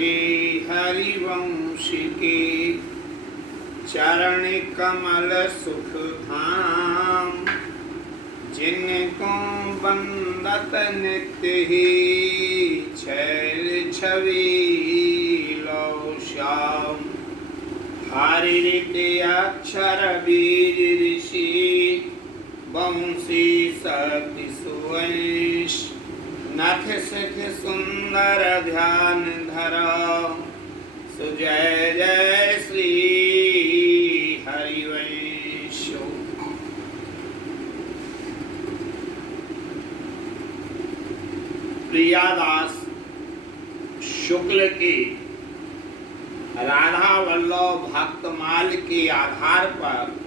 श्री हरिवंश के चरण कमल सुख धाम, जिनको बंदत नित्य ही छैल छवि लो श्याम। हरित अक्षर बीज ऋषि वंशी शक्ति सुवंश, नख सिख सुंदर ध्यान धरा, सुजय जय श्री हरिवंश। प्रियादास शुक्ल के राधा वल्लभ भक्तमाल के आधार पर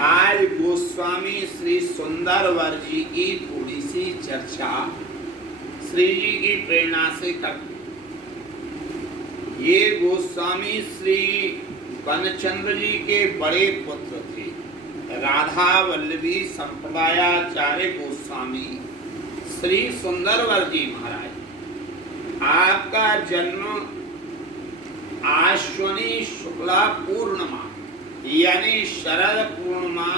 आज गोस्वामी श्री सुंदरवर जी की थोड़ी सी चर्चा श्री जी की प्रेरणा से करते। ये गोस्वामी श्री बनचंद्र जी के बड़े पुत्र थे, राधा वल्लभी संप्रदायाचार्य गोस्वामी श्री सुंदरवर जी महाराज। आपका जन्म आश्विनी शुक्ला पूर्णिमा यानी शरद पूर्णिमा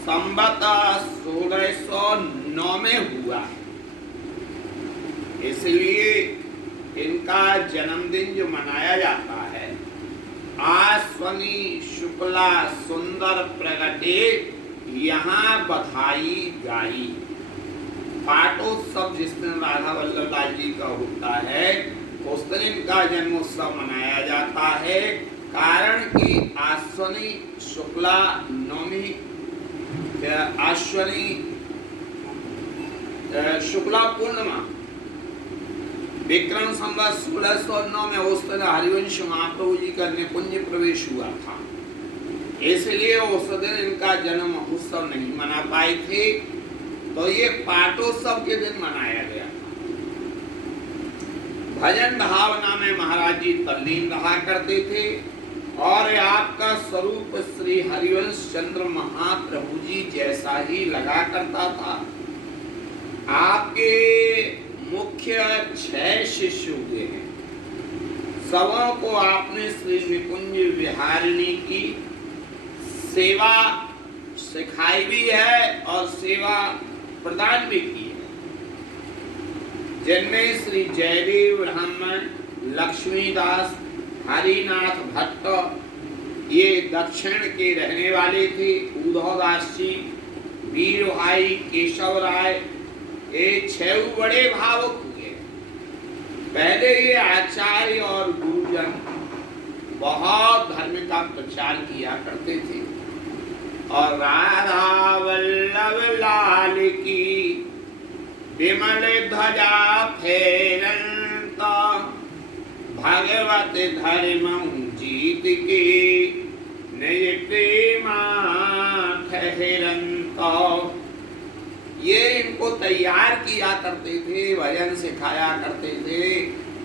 संवत 1609 में हुआ है। इसलिए इनका जन्मदिन जो मनाया जाता है, आश्विनी शुक्ला सुंदर प्रगटे यहाँ बधाई गाई। पाटोत्सव जिस दिन राधा वल्लभ लाल जी का होता है, उस दिन इनका जन्मोत्सव मनाया जाता है। कारण कि आश्विनी शुक्ला नवमी, आश्विनी शुक्ला पूर्णिमा विक्रम संवत 1609 में उस दिन हरिवंश महाप्रभु जी का निकुंज प्रवेश हुआ था। इसलिए उस दिन इनका जन्म महोत्सव नहीं मना पाए थे, तो ये पाटोत्सव के दिन मनाया गया था। भजन भावना में महाराज जी तल्लीन रहा करते थे और आपका स्वरूप श्री हरिवंश चंद्र महाप्रभु जी जैसा ही लगा करता था। आपके मुख्य 6 शिष्य हुए हैं। सबों को आपने श्री निकुंज विहारिणी की सेवा सिखाई भी है और सेवा प्रदान भी की है, जिनमें श्री जयदेव ब्राह्मण, लक्ष्मीदास, हरिनाथ भट्ट ये दक्षिण के रहने वाले थे, उद्धवदास जी, वीर भाई, केशव राय, ये 6 बड़े भावुक हुए। पहले ये आचार्य और गुरुजन बहुत धर्म का प्रचार किया करते थे और राधा वल्लभ लाल की विमल ध्वजा फहरता, भगवत धर्म जीत के निज प्रेमा ठहरता। ये इनको तैयार किया करते थे, भजन सिखाया करते थे,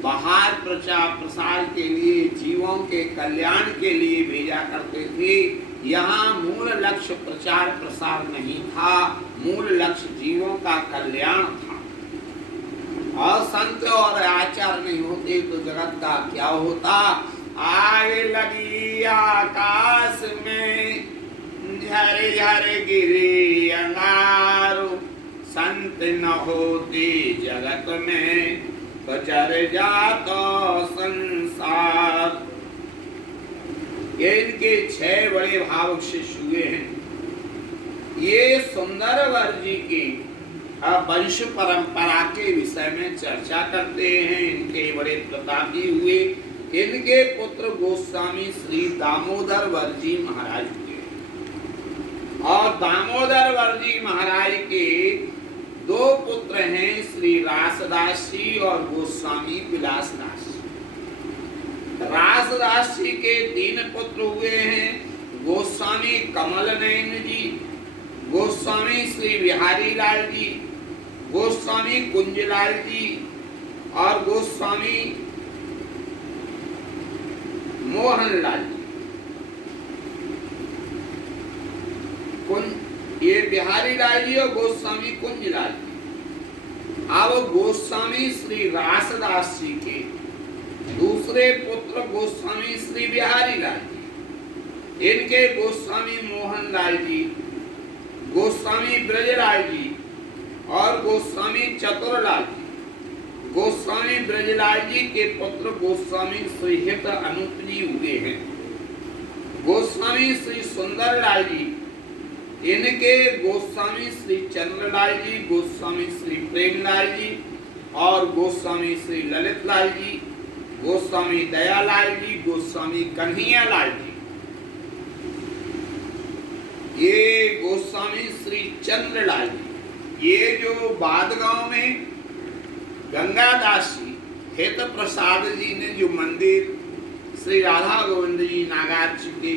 बाहर प्रचार प्रसार के लिए, जीवों के कल्याण के लिए भेजा करते थे। यहाँ मूल लक्ष्य प्रचार प्रसार नहीं था, मूल लक्ष्य जीवों का कल्याण था। और संत और आचार नहीं होते तो जगत का क्या होता। आग लगी आकाश में, झर झर गिरे अंगारो, संत न होते जगत में, तो चर जाता संसार। ये इनके 6 बड़े भावुक शिष्य हुए हैं। ये सुंदरवर जी की वंश परंपरा के विषय में चर्चा करते हैं। इनके बड़े प्रतापी हुए। इनके पुत्र गोस्वामी श्री दामोदर वर्जी महाराज हुए और दामोदर वर्जी महाराज के 2 पुत्र हैं, श्री रासदास जी और गोस्वामी विलासदास। रासदास जी के 3 पुत्र हुए हैं, गोस्वामी कमल नयन जी, गोस्वामी श्री बिहारी लाल जी, गोस्वामी कुंजलाल जी और गोस्वामी मोहनलाल जी। ये बिहारी लाल जी और गोस्वामी कुंजलाल जी। अब गोस्वामी श्री रासदास जी के दूसरे पुत्र गोस्वामी श्री बिहारी लाल जी, इनके गोस्वामी मोहन लाल जी, गोस्वामी ब्रजलाल जी और गोस्वामी चतुरलाल जी। गोस्वामी ब्रजलाल जी के पुत्र गोस्वामी श्री हित अनूप जी हुए हैं। गोस्वामी श्री सुंदरलाल जी, इनके गोस्वामी श्री चंद्रलाल जी, गोस्वामी श्री प्रेमलाल जी और गोस्वामी श्री ललित लाल जी, गोस्वामी दयालाल जी, गोस्वामी कन्हैया लाल जी। ये गोस्वामी श्री चंद्रलाल जी, ये जो बादगांव में गंगादास जी हित प्रसाद जी ने जो मंदिर श्री राधा गोविंद जी नागार्ज के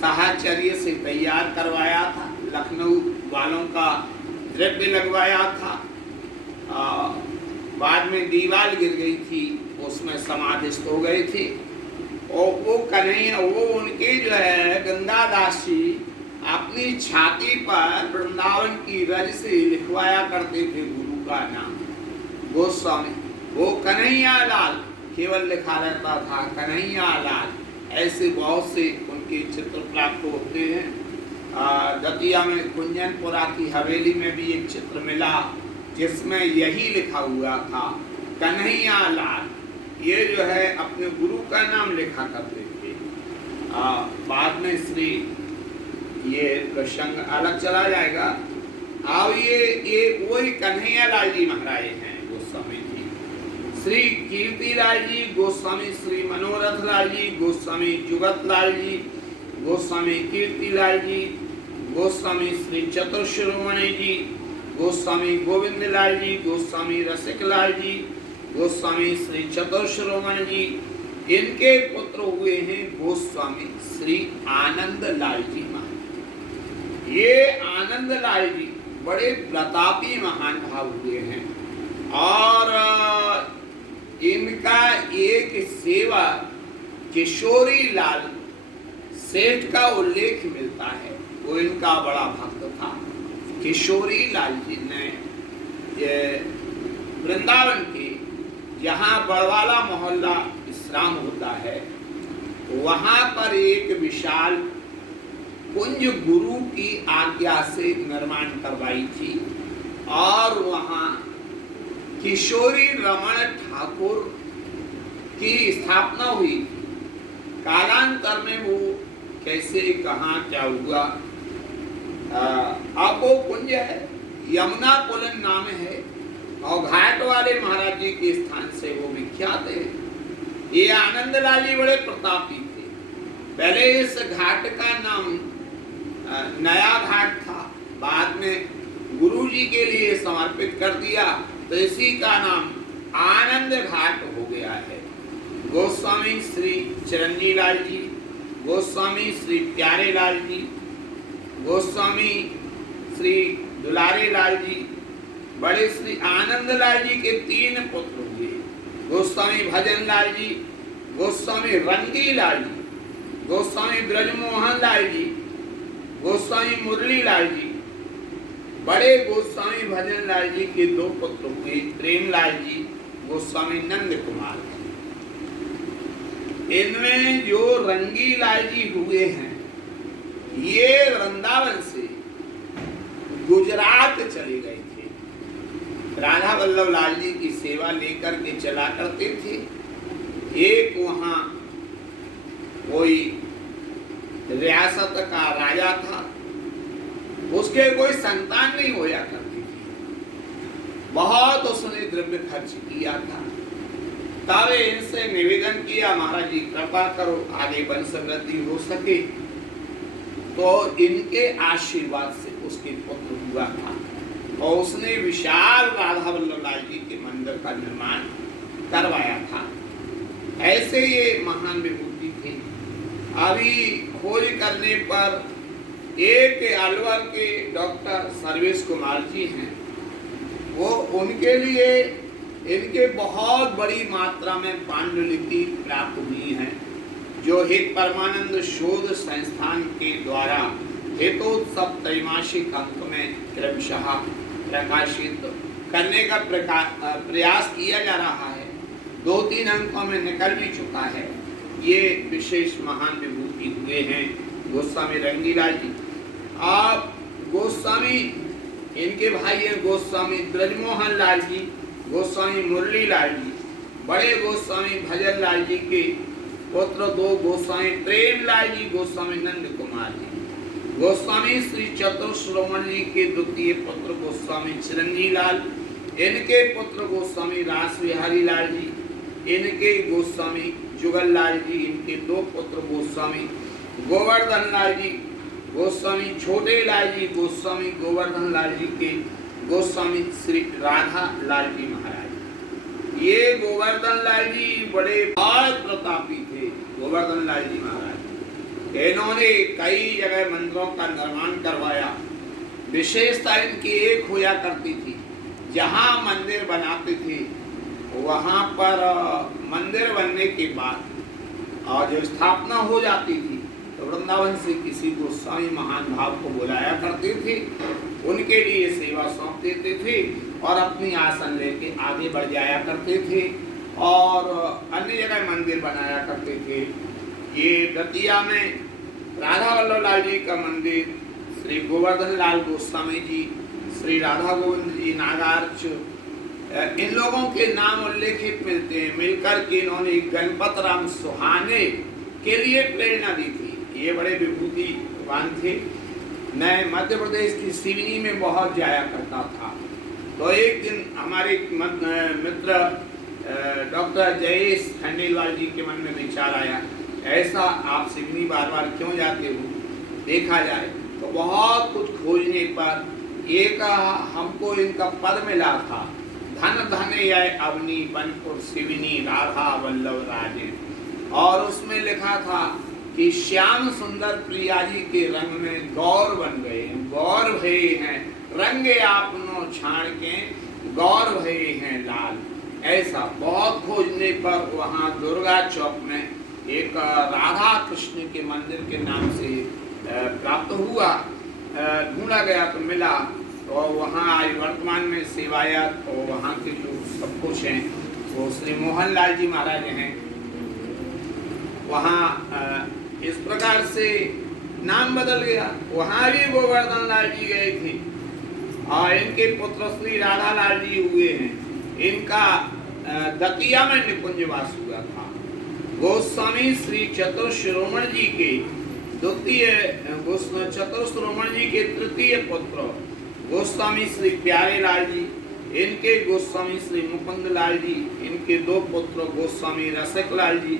साहचर्य से तैयार करवाया था, लखनऊ वालों का द्रव्य लगवाया था, बाद में दीवार गिर गई थी, उसमें समाधिस्थ हो गए थे। और वो कन्हैया, वो उनके जो है गंगादास जी अपनी छाती पर वृंदावन की रज से लिखवाया करते थे गुरु का नाम गोस्वामी। वो कन्हैया लाल केवल लिखा रहता था, कन्हैया लाल। ऐसे बहुत से उनके चित्र प्राप्त होते हैं। दतिया में कुंजनपुरा की हवेली में भी एक चित्र मिला जिसमें यही लिखा हुआ था, कन्हैया लाल। ये जो है अपने गुरु का नाम लिखा करते थे। बाद में श्री, ये प्रसंग अलग चला जाएगा। अब ये वही कन्हैया लाल जी महाराज हैं गोस्वामी जी। श्री कीर्ति लाल जी, गोस्वामी श्री मनोरथ लाल जी, गोस्वामी जुगत लाल जी, गोस्वामी कीर्ति लाल जी, गोस्वामी श्री चतुर्शिरोमणि जी, गोस्वामी गोविंद लाल जी, गोस्वामी रसिक लाल जी, गोस्वामी श्री चतुर्शिरोमणि जी। इनके पुत्र हुए हैं गोस्वामी श्री आनंद लाल जी महाराज। ये आनंद लाल जी बड़े प्रतापी महान भाव हुए हैं और इनका एक सेवा किशोरी लाल सेठ का उल्लेख मिलता है, वो इनका बड़ा भक्त था। किशोरी लाल जी ने वृंदावन के जहाँ बड़वाला मोहल्ला विश्राम होता है, वहाँ पर एक विशाल कुंज गुरु की आज्ञा से निर्माण करवाई थी और वहाँ किशोरी रमण ठाकुर की स्थापना हुई। कालांतर में वो कैसे कहाँ क्या हुआ, अब वो कुंज है, यमुना पुलन नाम है और घाट वाले महाराज जी के स्थान से वो विख्यात है। ये आनंद लाल जी बड़े प्रतापी थे। पहले इस घाट का नाम नया घाट था, बाद में गुरु जी के लिए समर्पित कर दिया तो इसी का नाम आनंद घाट हो गया है। गोस्वामी श्री चिरंजी लाल जी, गोस्वामी श्री प्यारे लाल जी, गोस्वामी श्री दुलारे लाल जी, बड़े श्री आनंद लाल जी के 3 पुत्र हुए, गोस्वामी भजन लाल जी, गोस्वामी रंगी लाल जी, गोस्वामी ब्रजमोहन लाल जी, गोस्वामी मुरली लाल जी। बड़े गोस्वामी भजन लाल जी के 2 पुत्र हुए, प्रेम लाल जी, गोस्वामी नंद कुमार। इनमें जो रंगी लाल जी हुए हैं, ये वृंदावन से गुजरात चले गए थे। राधा वल्लभ लाल जी की सेवा लेकर के चला करते थे। एक वहाँ कोई रियासत का राजा था, उसके कोई संतान नहीं होया करती थी, बहुत उसने द्रव्य खर्च किया था। तब इनसे निवेदन किया, महाराज जी कृपा करो आगे वंश वृद्धि हो सके, तो इनके आशीर्वाद से उसके पुत्र हुआ था और उसने विशाल राधा वल्लभ लाल जी के मंदिर का निर्माण करवाया था। ऐसे ये महान विभूति थे। अभी खोज करने पर एक अलवर के डॉक्टर सर्वेश कुमार जी हैं, वो उनके लिए इनके बहुत बड़ी मात्रा में पांडुलिपि प्राप्त हुई हैं, जो हित परमानंद शोध संस्थान के द्वारा हेतोत्सव त्रैमासिक अंक में क्रमशः प्रकाशित करने का प्रयास किया जा रहा है। 2-3 अंकों में निकल भी चुका है। ये विशेष महान विभूति हुए हैं गोस्वामी रंगीलाल जी। आप गोस्वामी, इनके भाई हैं गोस्वामी ब्रजमोहन लाल जी, गोस्वामी मुरली लाल जी, बड़े गोस्वामी भजन लाल जी के पुत्र 2 गोस्वामी प्रेमलाल जी, गोस्वामी नंद कुमार जी, गोस्वामी श्री चतुश्रोमण जी के द्वितीय पुत्र गोस्वामी चिरंजीव लाल, इनके पुत्र गोस्वामी रास बिहारी लाल जी, इनके गोस्वामी जुगल लाल जी, इनके 2 पुत्र गोस्वामी गोवर्धन लाल जी, गोस्वामी छोटे लाल जी, गोस्वामी गोवर्धन लाल जी के गोस्वामी श्री राधा लाल जी महाराज। ये गोवर्धन लाल जी बड़े बाल प्रतापी थे। गोवर्धन लाल जी महाराज, इन्होंने कई जगह मंदिरों का निर्माण करवाया। विशेषता इनकी एक हुआ करती थी, जहाँ मंदिर बनाते थे वहाँ पर मंदिर बनने के बाद और जो स्थापना हो जाती थी तो वृंदावन से किसी गोस्वामी महान भाव को बुलाया करते थे, उनके लिए सेवा सौंप देते थे और अपनी आसन लेके आगे बढ़ जाया करते थे और अन्य जगह मंदिर बनाया करते थे। ये दतिया में राधा वल्लभ लाल जी का मंदिर, श्री गोवर्धन लाल गोस्वामी जी, श्री राधा गोविंद जी नागार्च, इन लोगों के नाम उल्लेखित मिलते हैं। मिलकर के इन्होंने गणपत राम सुहाने के लिए प्रेरणा दी थी। ये बड़े विभूतिवान थे। मैं मध्य प्रदेश की सिवनी में बहुत जाया करता था, तो एक दिन हमारे मित्र डॉक्टर जयेश खंडेलवाल जी के मन में विचार आया, ऐसा आप सिवनी बार बार क्यों जाते हो, देखा जाए। तो बहुत कुछ खोजने पर एक हमको इनका पद मिला था, धन धन यह अवनी बनपुर सिवनी राधा वल्लभ राजे, और उसमें लिखा था कि श्याम सुंदर प्रिया जी के रंग में गौर बन गए, गौर भये हैं रंगे आपनो छाण के, गौर भये हैं लाल। ऐसा बहुत खोजने पर वहाँ दुर्गा चौक में एक राधा कृष्ण के मंदिर के नाम से प्राप्त हुआ, ढूंढा गया तो मिला। तो वहाँ आज वर्तमान में सेवायत और वहाँ के जो सब कुछ हैं वो श्री मोहन लाल जी महाराज हैं। वहाँ इस प्रकार से नाम बदल गया। वहाँ भी गोवर्धन लाल जी गए थे और इनके पुत्र श्री राधा लाल जी हुए हैं। इनका दतिया में निकुंजवास हुआ था। गोस्वामी श्री चतुश्रोमण जी के चतुश्रोमण जी के तृतीय पुत्र गोस्वामी श्री प्यारे लाल जी, इनके गोस्वामी श्री मुकुंद लाल जी, इनके 2 पुत्र गोस्वामी रसिक लाल जी,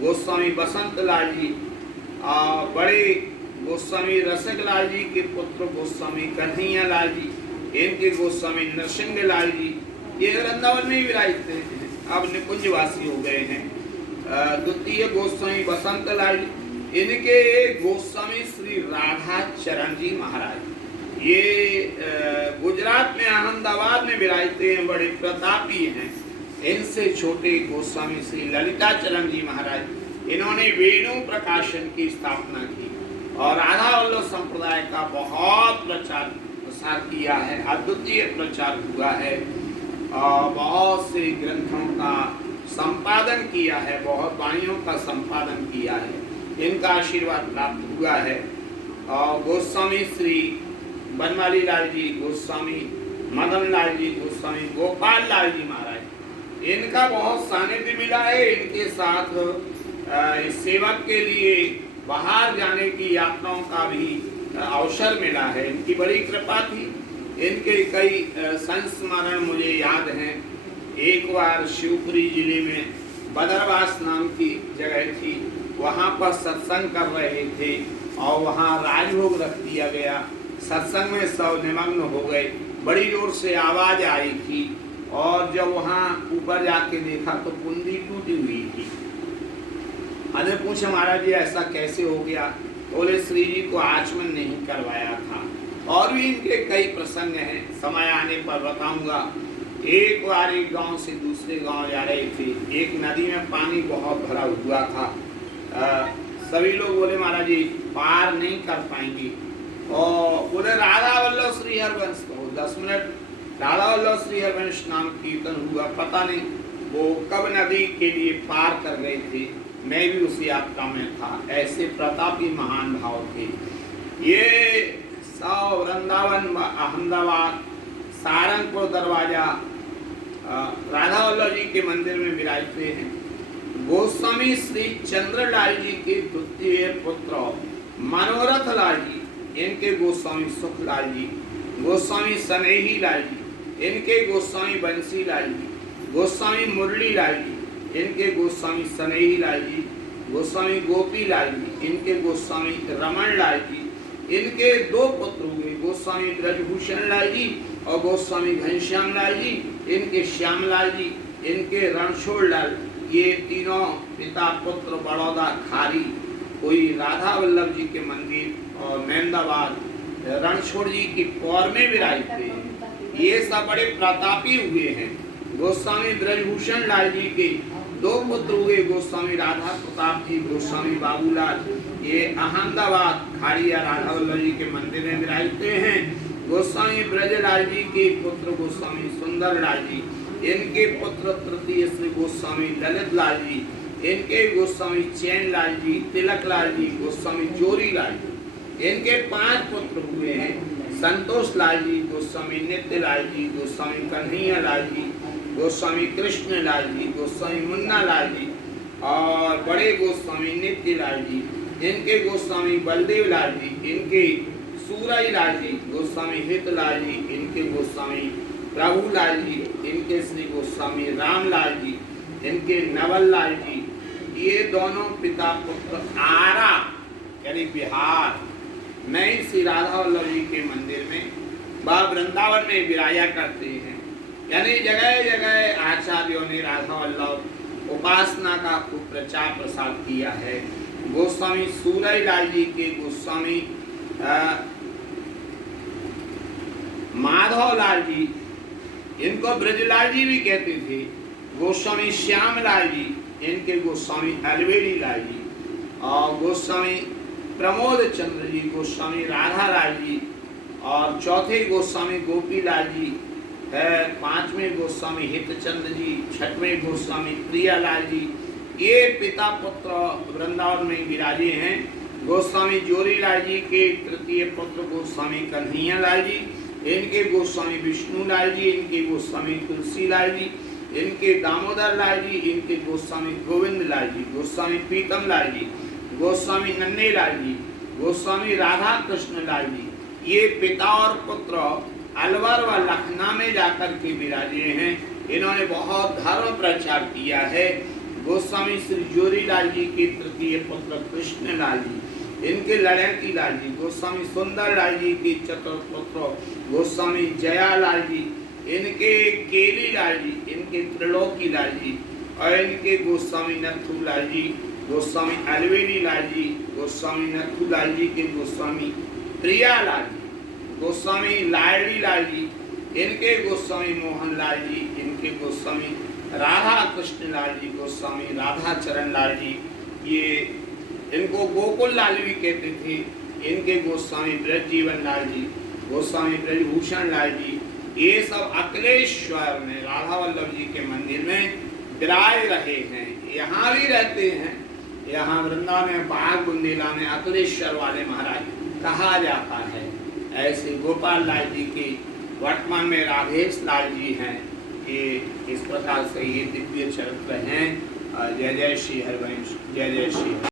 गोस्वामी बसंत लाल जी, बड़े गोस्वामी रसिक लाल जी के पुत्र गोस्वामी कन्हैया लाल जी, इनके गोस्वामी नरसिंह लाल जी, ये वृंदावन में विराजित थे, अब निकुंजवासी हो गए हैं। द्वितीय गोस्वामी बसंत लाल जी, इनके गोस्वामी श्री राधा चरण जी महाराज, ये गुजरात में अहमदाबाद में विराजित हैं, बड़े प्रतापी हैं। इनसे छोटे गोस्वामी श्री ललिता चरण जी महाराज, इन्होंने वेणु प्रकाशन की स्थापना की और राधा वल्लभ संप्रदाय का बहुत प्रसार किया है, अद्वितीय प्रचार हुआ है और बहुत से ग्रंथों का संपादन किया है, बहुत वाणियों का संपादन किया है। इनका आशीर्वाद प्राप्त हुआ है। और गोस्वामी श्री बनवाली लाल जी, गोस्वामी मदन लाल जी, गोस्वामी गोपाल लाल जी महाराज, इनका बहुत सानिध्य मिला है। इनके साथ सेवक के लिए बाहर जाने की यात्राओं का भी अवसर मिला है। इनकी बड़ी कृपा थी। इनके कई संस्मरण मुझे याद हैं। एक बार शिवपुरी जिले में बदरवास नाम की जगह थी, वहाँ पर सत्संग कर रहे थे और वहाँ राजभोग रख दिया गया। सत्संग में सब निमग्न हो गए, बड़ी जोर से आवाज आई थी और जब वहाँ ऊपर जाके देखा तो कुंडी टूटी हुई थी। मैंने पूछा महाराज जी ऐसा कैसे हो गया? बोले श्री जी को आचमन नहीं करवाया था। और भी इनके कई प्रसंग हैं, समय आने पर बताऊंगा। एक बार एक गांव से दूसरे गांव जा रहे थे, एक नदी में पानी बहुत भरा हुआ था। सभी लोग बोले महाराज जी पार नहीं कर पाएंगे। और बोले राधा वल्लभ श्री हरवंश को 10 मिनट राधा वल्लभ श्री हरवंश नाम कीर्तन हुआ, पता नहीं वो कब नदी के लिए पार कर गए थे, मैं भी उस यात्रा में था। ऐसे प्रतापी महान भाव थे। ये सब वृंदावन, अहमदाबाद, सारंगपुर दरवाजा राधा वल्लभ जी के मंदिर में विराजते हैं। गोस्वामी श्री चंद्रलाल जी के द्वितीय पुत्र मनोरथ लाल जी, इनके गोस्वामी सुखलाल जी, गोस्वामी सनेही लाल जी, इनके गोस्वामी बंसी लाल जी, गोस्वामी मुरली लाल जी, इनके गोस्वामी सनेही लाल जी, गोस्वामी गोपी लाल जी, इनके गोस्वामी रमन लाल जी, इनके दो पुत्र हुए, गोस्वामी ब्रजभूषण लाल जी और गोस्वामी घनश्याम लाल जी, इनके श्यामलाल जी, इनके रणछोड़ लाल। ये तीनों पिता पुत्र बड़ौदा खारी कोई राधा वल्लभ जी के मंदिर और मेहमदाबाद रणछोड़ जी की पौर में विराजते हैं। ये सब बड़े प्रतापी हुए हैं। गोस्वामी ब्रजभूषण लाल जी के दो पुत्र हुए, गोस्वामी राधा प्रताप जी, गोस्वामी बाबूलाल। ये अहमदाबाद खाड़िया राधा वल्लभ जी के मंदिर में विराजते हैं। गोस्वामी ब्रजलाल जी के पुत्र गोस्वामी सुंदर लाल जी, इनके पुत्र तृतीय श्री गोस्वामी ललित लाल जी, इनके गोस्वामी चैन लाल जी, तिलक लाल जी, गोस्वामी जोरी लाल जी। इनके 5 पुत्र हुए हैं, संतोष लाल जी, गोस्वामी नित्य लाल जी, गोस्वामी कन्हैया लाल जी, गोस्वामी कृष्ण लाल जी, गोस्वामी मुन्ना लाल जी और बड़े गोस्वामी नित्य लाल जी, इनके गोस्वामी बलदेव लाल जी, इनके सूरज लाल जी, गोस्वामी हित लाल जी, इनके गोस्वामी प्रभु लाल जी, इनके श्री गोस्वामी राम लाल जी, इनके नवल लाल जी। ये दोनों पिता पुत्र आरा यानी बिहार में श्री राधा वल्लभ जी के मंदिर में व वृंदावन में विराजा करते हैं। यानी जगह जगह आचार्यों ने राधा वल्लभ उपासना का खूब प्रचार प्रसार किया है। गोस्वामी सूरज लाल जी के गोस्वामी माधव लाल जी, इनको ब्रजलाल जी भी कहते थे। गोस्वामी श्याम लाल जी, इनके गोस्वामी अलवेली लाल जी और गोस्वामी प्रमोद चंद्र जी, गोस्वामी राधा लाल जी और चौथे गोस्वामी गोपी लाल जी है, 5वें गोस्वामी हितचंद जी, 6वें गोस्वामी प्रिया लाल जी। ये पिता पुत्र वृंदावन में विराजे हैं। गोस्वामी जोरी लाल जी के तृतीय पुत्र गोस्वामी कन्हैया लाल जी, इनके गोस्वामी विष्णु लाल जी, इनके गोस्वामी तुलसी लाल जी, इनके दामोदर लाल जी, इनके गोस्वामी गोविंद लाल जी, गोस्वामी प्रीतम लाल जी, गोस्वामी नन्हे लाल जी, गोस्वामी राधा कृष्ण लाल जी। ये पिता और पुत्र अलवर व लखनऊ में जाकर के विराजे हैं। इन्होंने बहुत धर्म प्रचार किया है। गोस्वामी श्री जोरी लाल जी के तृतीय पुत्र कृष्ण लाल जी, इनके लड़की लाल जी, गोस्वामी सुंदर लाल जी के चतुर्थ पुत्र गोस्वामी जया लाल जी, इनके केली लाल जी, इनके त्रिलोकी लाल जी और इनके गोस्वामी नथु लाल जी, गोस्वामी अलवेली लाल जी, गोस्वामी नथु लाल जी के गोस्वामी प्रिया लाल जी, गोस्वामी लाडली लाल जी, इनके गोस्वामी मोहन लाल जी, इनके गोस्वामी राधा कृष्ण लाल जी, गोस्वामी राधा चरण लाल जी। ये इनको गोकुल लाल भी कहते थे। इनके गोस्वामी ब्रज जीवन लाल जी, गोस्वामी ब्रजभूषण लाल जी। ये सब अकलेश्वर में राधा वल्लभ जी के मंदिर में विराज रहे हैं। यहाँ भी रहते हैं। यहाँ वृंदावन में बाघ बुंदेला में अकलेश्वर वाले महाराज कहा जाता है। ऐसे गोपाल लाल जी के वर्तमान में राधेश लाल जी हैं। ये इस प्रकार से ये दिव्य चरित्र हैं। जय जय श्री हरिवंश, जय जय श्री हरि।